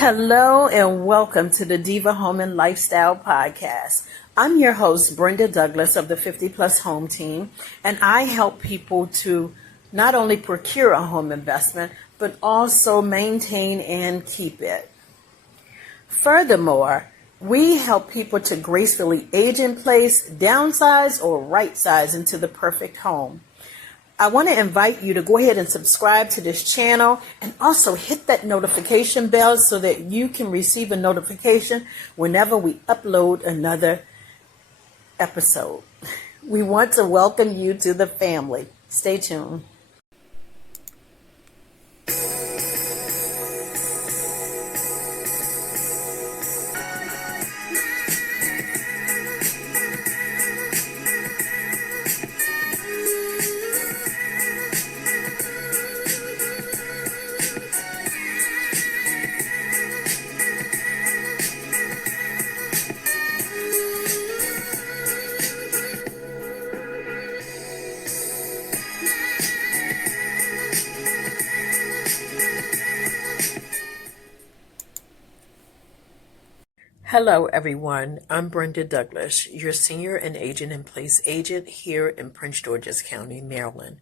Hello and welcome to the Diva Home and Lifestyle Podcast. I'm your host, Brenda Douglas of the 50 Plus Home Team, and I help people to not only procure a home investment, but also maintain and keep it. Furthermore, we help people to gracefully age in place, downsize, or right size into the perfect home. I want to invite you to go ahead and subscribe to this channel and also hit that notification bell so that you can receive a notification whenever we upload another episode. We want to welcome you to the family. Stay tuned. Hello, everyone. I'm Brenda Douglas, your senior and agent in place agent here in Prince George's County, Maryland.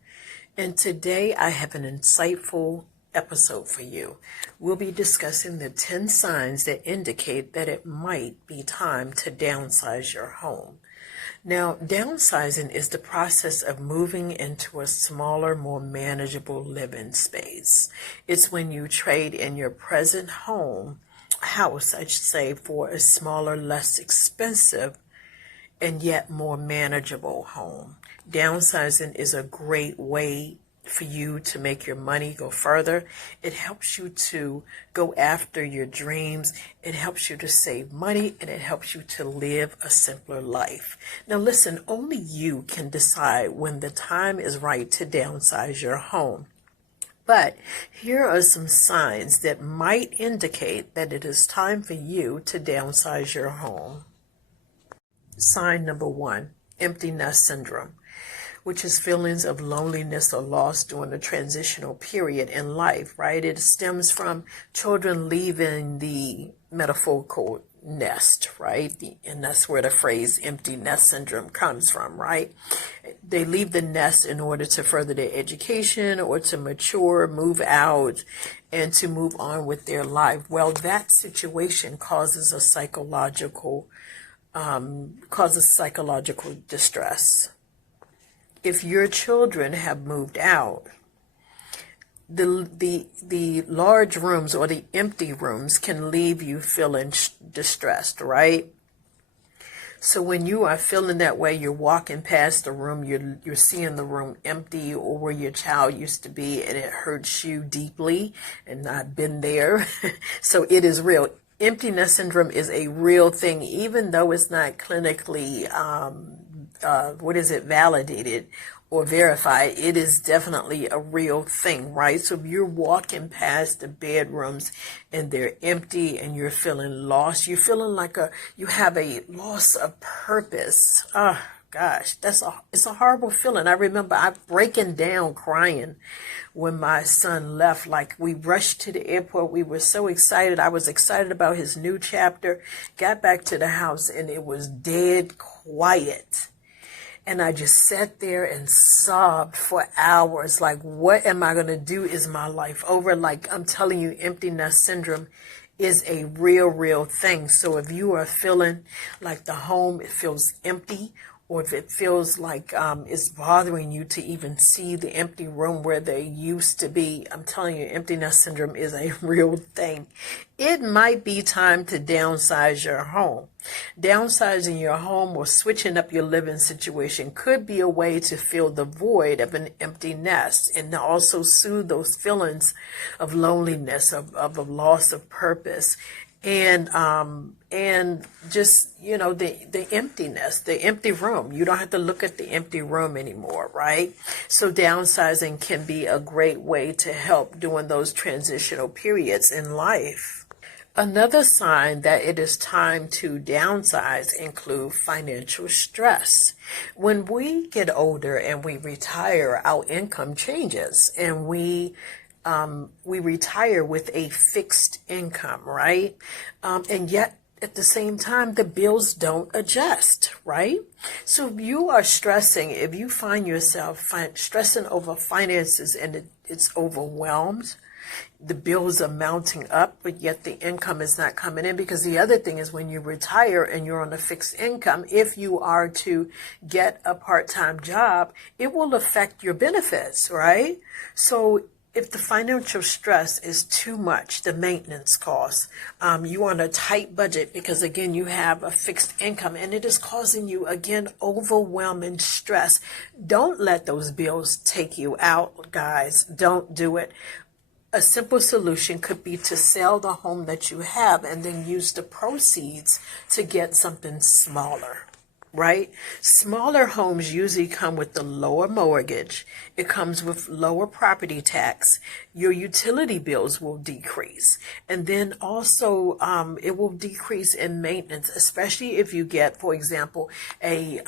And today I have an insightful episode for you. We'll be discussing the 10 signs that indicate that it might be time to downsize your home. Now, downsizing is the process of moving into a smaller, more manageable living space. It's when you trade in your present house, I should say, for a smaller, less expensive, and yet more manageable home. Downsizing is a great way for you to make your money go further. It helps you to go after your dreams. It helps you to save money, and it helps you to live a simpler life. Now listen, only you can decide when the time is right to downsize your home. But here are some signs that might indicate that it is time for you to downsize your home. Sign number 1, empty nest syndrome, which is feelings of loneliness or loss during the transitional period in life, right? It stems from children leaving the metaphorical nest, right? And that's where the phrase empty nest syndrome comes from, right? They leave the nest in order to further their education or to mature, move out, and to move on with their life. Well, that situation causes psychological distress. If your children have moved out, the large rooms or the empty rooms can leave you feeling distressed, right? So when you are feeling that way, you're walking past the room, you're seeing the room empty or where your child used to be, and it hurts you deeply. And I've been there. So it is real. Empty nest syndrome is a real thing, even though it's not clinically validated or verified. It is definitely a real thing, right? So if you're walking past the bedrooms and they're empty and you're feeling lost, you're feeling like you have a loss of purpose. Oh gosh, it's a horrible feeling. I remember I breaking down crying when my son left. Like, we rushed to the airport. We were so excited. I was excited about his new chapter. Got back to the house and it was dead quiet. And I just sat there and sobbed for hours. Like, what am I going to do? Is my life over? Like, I'm telling you, empty nest syndrome is a real thing. So if you are feeling like the home, it feels empty, or if it feels like it's bothering you to even see the empty room where they used to be, I'm telling you, empty nest syndrome is a real thing. It might be time to downsize your home. Downsizing your home or switching up your living situation could be a way to fill the void of an empty nest and to also soothe those feelings of loneliness, of a loss of purpose. And just, the emptiness, the empty room. You don't have to look at the empty room anymore, right? So downsizing can be a great way to help during those transitional periods in life. Another sign that it is time to downsize include financial stress. When we get older and we retire, our income changes and we we retire with a fixed income, right? And yet at the same time, the bills don't adjust, right? So if you are stressing, if you find yourself stressing over finances and it's overwhelmed, the bills are mounting up, but yet the income is not coming in. Because the other thing is, when you retire and you're on a fixed income, if you are to get a part-time job, it will affect your benefits, right? So if the financial stress is too much, the maintenance costs, you on a tight budget because, again, you have a fixed income and it is causing you, again, overwhelming stress. Don't let those bills take you out, guys. Don't do it. A simple solution could be to sell the home that you have and then use the proceeds to get something smaller, right? Smaller homes usually come with the lower mortgage. It comes with lower property tax. Your utility bills will decrease. And then also it will decrease in maintenance, especially if you get, for example, a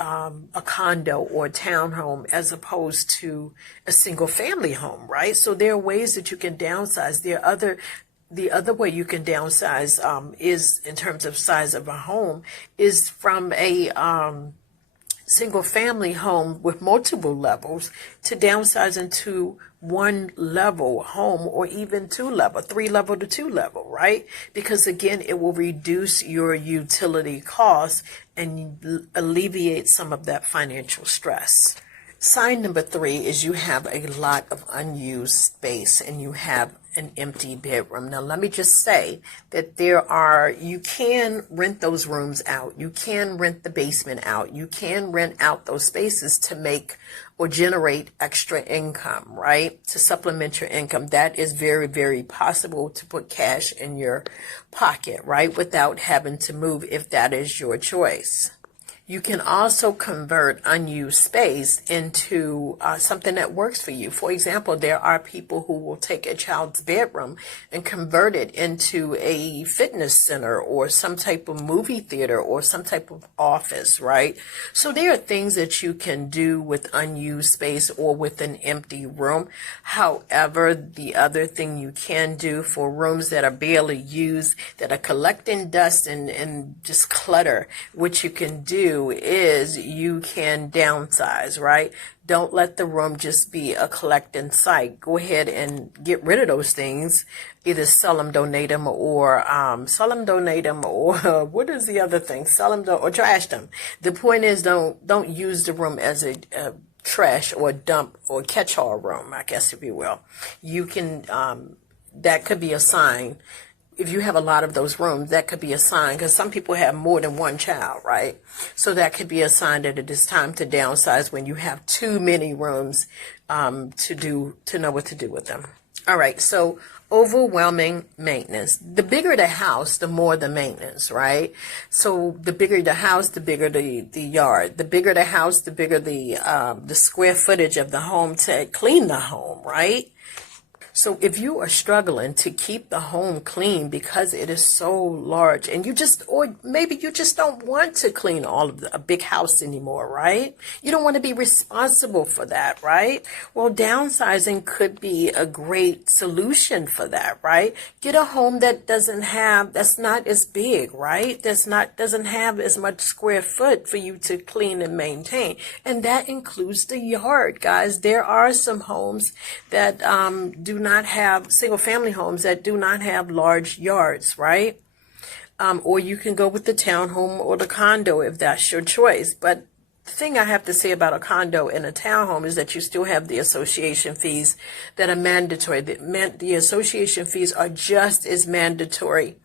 condo or a townhome as opposed to a single family home, right? So there are ways that you can downsize. The other way you can downsize is, in terms of size of a home, is from a single family home with multiple levels to downsize into one level home, or even 2-level, 3-level to 2-level, right? Because again, it will reduce your utility costs and alleviate some of that financial stress. Sign number 3 is you have a lot of unused space and you have an empty bedroom. Now, let me just say that you can rent those rooms out. You can rent the basement out. You can rent out those spaces to make or generate extra income, right? To supplement your income. That is very, very possible, to put cash in your pocket, right? Without having to move, if that is your choice. You can also convert unused space into something that works for you. For example, there are people who will take a child's bedroom and convert it into a fitness center or some type of movie theater or some type of office, right? So there are things that you can do with unused space or with an empty room. However, the other thing you can do for rooms that are barely used, that are collecting dust and just clutter, what you can do is you can downsize, right? Don't let the room just be a collecting site. Go ahead and get rid of those things. Either sell them, donate them, or what is the other thing? Sell them or trash them. The point is, don't use the room as a trash or dump or catch-all room, I guess, if you will. You can, that could be a sign. If you have a lot of those rooms, that could be a sign, because some people have more than one child, right? So that could be a sign that it is time to downsize when you have too many rooms to know what to do with them. All right, so overwhelming maintenance. The bigger the house, the more the maintenance, right? So the bigger the house, the bigger the yard. The bigger the house, the bigger the square footage of the home to clean the home, right? So if you are struggling to keep the home clean because it is so large, and or maybe you just don't want to clean a big house anymore, right? You don't want to be responsible for that, right? Well, downsizing could be a great solution for that, right? Get a home that's not as big, right? Doesn't have as much square foot for you to clean and maintain. And that includes the yard, guys. There are some homes that do not have, single family homes that do not have large yards, right? Or you can go with the townhome or the condo if that's your choice. But the thing I have to say about a condo and a townhome is that you still have the association fees that are mandatory. The association fees are just as mandatory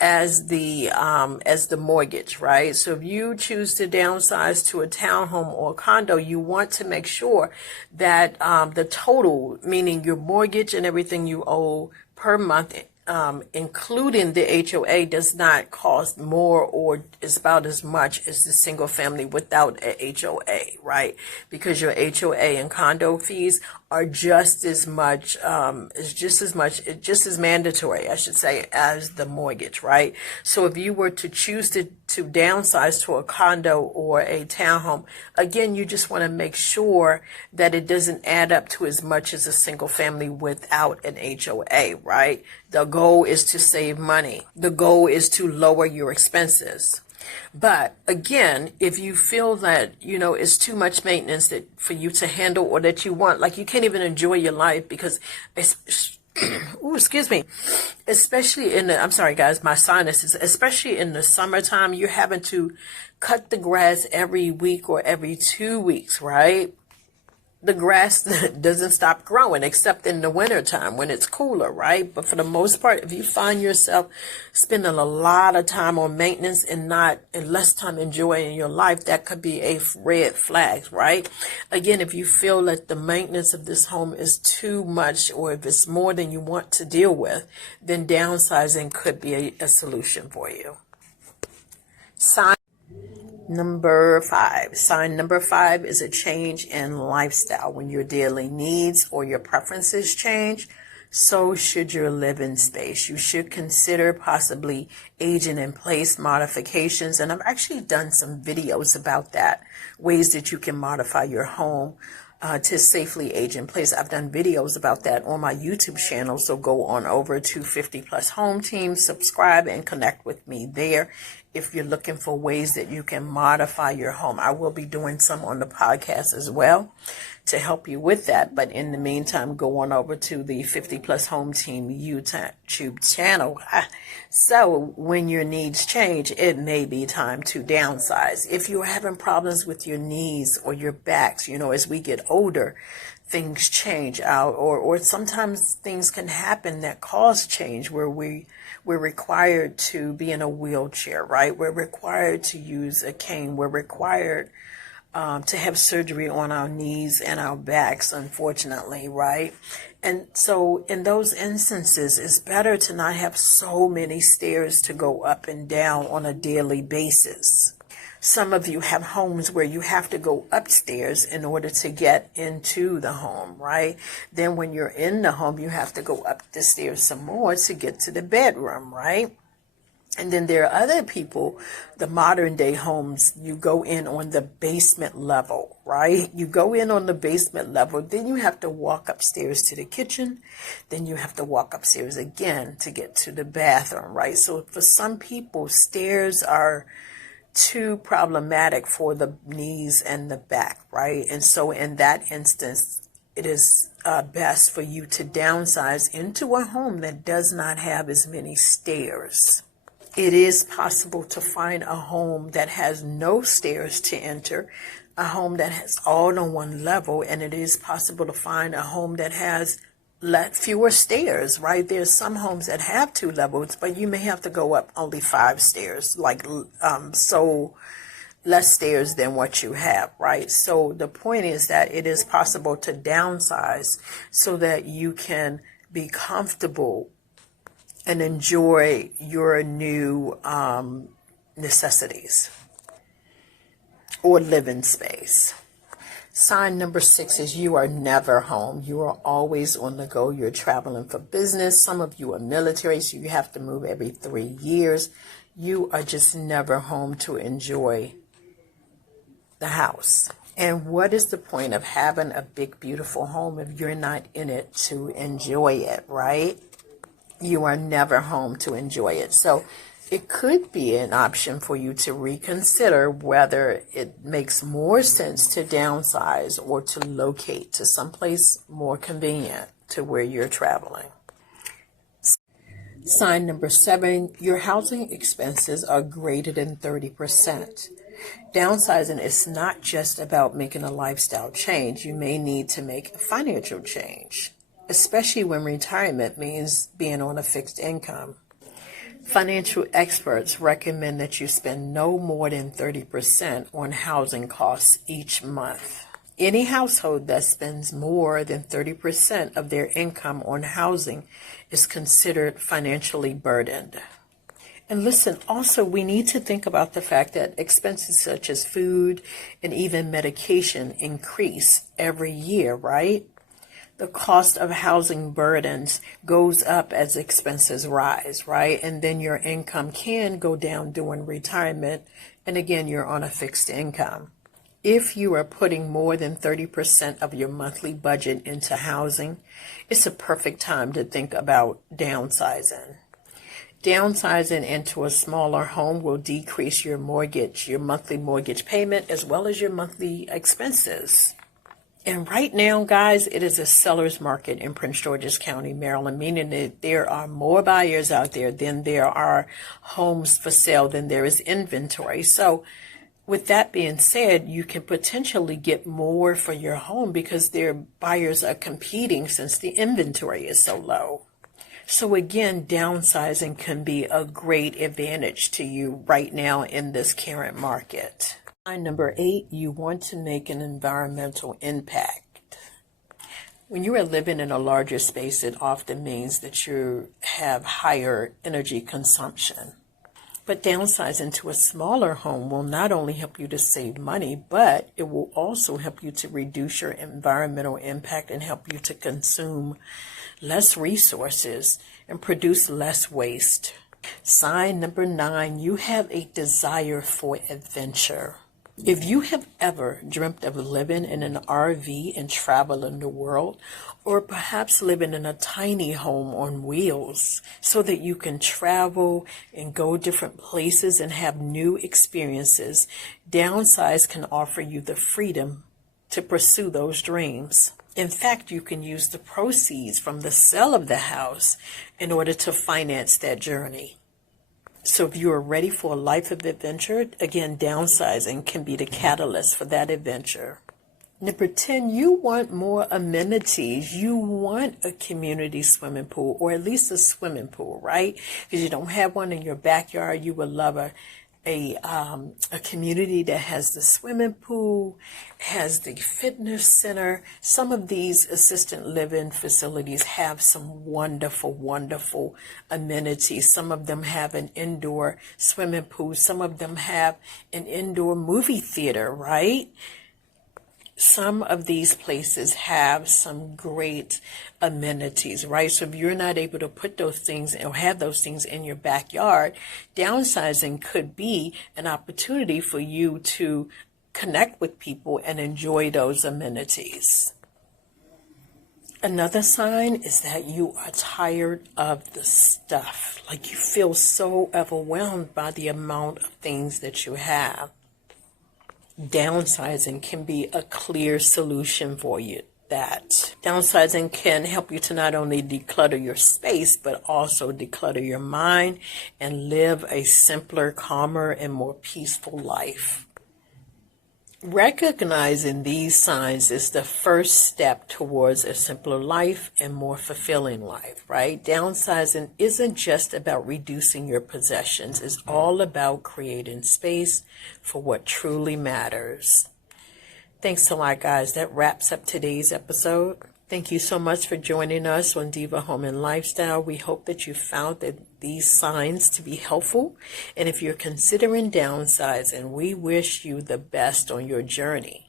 as the mortgage, right? So if you choose to downsize to a townhome or a condo, you want to make sure that the total, meaning your mortgage and everything you owe per month, including the HOA, does not cost more or is about as much as the single family without a HOA, right? Because your HOA and condo fees are just as mandatory, I should say, as the mortgage, right? So if you were to choose to to downsize to a condo or a townhome, again, you just want to make sure that it doesn't add up to as much as a single family without an HOA, right? The goal is to save money. The goal is to lower your expenses. But again, if you feel that, it's too much maintenance that for you to handle, or that you want, like you can't even enjoy your life because it's, ooh, excuse me, especially I'm sorry guys, my sinuses, especially in the summertime, you're having to cut the grass every week or every 2 weeks, right? The grass doesn't stop growing except in the wintertime when it's cooler, right? But for the most part, if you find yourself spending a lot of time on maintenance and less time enjoying your life, that could be a red flag, right? Again, if you feel that the maintenance of this home is too much, or if it's more than you want to deal with, then downsizing could be a solution for you. Sign number 5. Sign number 5 is a change in lifestyle. When your daily needs or your preferences change, so should your living space. You should consider possibly aging in place modifications. And I've actually done some videos about that, ways that you can modify your home to safely age in place. I've done videos about that on my YouTube channel, so go on over to 50 Plus Home Team, subscribe and connect with me there if you're looking for ways that you can modify your home. I will be doing some on the podcast as well to help you with that. But in the meantime, go on over to the 50 Plus Home Team YouTube channel. So when your needs change, it may be time to downsize. If you're having problems with your knees or your backs, as we get older, things change out, or sometimes things can happen that cause change where we're required to be in a wheelchair, right? We're required to use a cane. We're required to have surgery on our knees and our backs, unfortunately, right? And so in those instances, it's better to not have so many stairs to go up and down on a daily basis. Some of you have homes where you have to go upstairs in order to get into the home, right? Then when you're in the home, you have to go up the stairs some more to get to the bedroom, right? And then there are other people, the modern day homes, you go in on the basement level, right? You go in on the basement level, then you have to walk upstairs to the kitchen, then you have to walk upstairs again to get to the bathroom, right? So for some people, stairs are too problematic for the knees and the back, right? And so in that instance, it is best for you to downsize into a home that does not have as many stairs. It is possible to find a home that has no stairs to enter, a home that has all on one level, and it is possible to find a home that has fewer stairs, right? There's some homes that have 2 levels, but you may have to go up only 5 stairs, so less stairs than what you have, right? So the point is that it is possible to downsize so that you can be comfortable and enjoy your new necessities or living space. Sign number 6 is you are never home. You are always on the go. You're traveling for business. Some of you are military, so you have to move every 3 years. You are just never home to enjoy the house. And what is the point of having a big, beautiful home if you're not in it to enjoy it, right? You are never home to enjoy it. So it could be an option for you to reconsider whether it makes more sense to downsize or to locate to someplace more convenient to where you're traveling. Sign number 7, your housing expenses are greater than 30%. Downsizing is not just about making a lifestyle change. You may need to make a financial change, especially when retirement means being on a fixed income. Financial experts recommend that you spend no more than 30% on housing costs each month. Any household that spends more than 30% of their income on housing is considered financially burdened. And listen, also, we need to think about the fact that expenses such as food and even medication increase every year, right? the cost of housing burdens goes up as expenses rise, right? And then your income can go down during retirement. And again, you're on a fixed income. If you are putting more than 30% of your monthly budget into housing, it's a perfect time to think about downsizing. Downsizing into a smaller home will decrease your monthly mortgage payment, as well as your monthly expenses. And right now, guys, it is a seller's market in Prince George's County, Maryland, meaning that there are more buyers out there than there are homes for sale, than there is inventory. So with that being said, you can potentially get more for your home because their buyers are competing since the inventory is so low. So again, downsizing can be a great advantage to you right now in this current market. Number 8, you want to make an environmental impact. When you are living in a larger space, it often means that you have higher energy consumption. But downsizing to a smaller home will not only help you to save money, but it will also help you to reduce your environmental impact and help you to consume less resources and produce less waste. Sign number 9, you have a desire for adventure. If you have ever dreamt of living in an RV and traveling the world, or perhaps living in a tiny home on wheels so that you can travel and go different places and have new experiences, Downsize can offer you the freedom to pursue those dreams. In fact, you can use the proceeds from the sale of the house in order to finance that journey. So if you are ready for a life of adventure, again, downsizing can be the catalyst for that adventure. Number 10, you want more amenities. You want a community swimming pool, or at least a swimming pool, right? Because you don't have one in your backyard. You would love a community that has the swimming pool, has the fitness center. Some of these assisted living facilities have some wonderful, wonderful amenities. Some of them have an indoor swimming pool. Some of them have an indoor movie theater, right? Some of these places have some great amenities, right? So if you're not able to put those things or have those things in your backyard, downsizing could be an opportunity for you to connect with people and enjoy those amenities. Another sign is that you are tired of the stuff. Like you feel so overwhelmed by the amount of things that you have. Downsizing can be a clear solution for you. That downsizing can help you to not only declutter your space, but also declutter your mind and live a simpler, calmer, and more peaceful life. Recognizing these signs is the first step towards a simpler life and more fulfilling life, right? Downsizing isn't just about reducing your possessions. It's all about creating space for what truly matters. Thanks a lot, guys. That wraps up today's episode. Thank you so much for joining us on Diva Home and Lifestyle. We hope that you found these signs to be helpful. And if you're considering downsizing, we wish you the best on your journey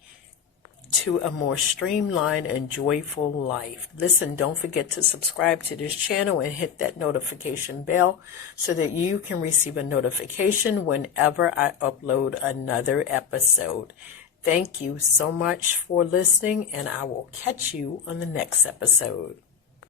to a more streamlined and joyful life. Listen, don't forget to subscribe to this channel and hit that notification bell so that you can receive a notification whenever I upload another episode. Thank you so much for listening, and I will catch you on the next episode.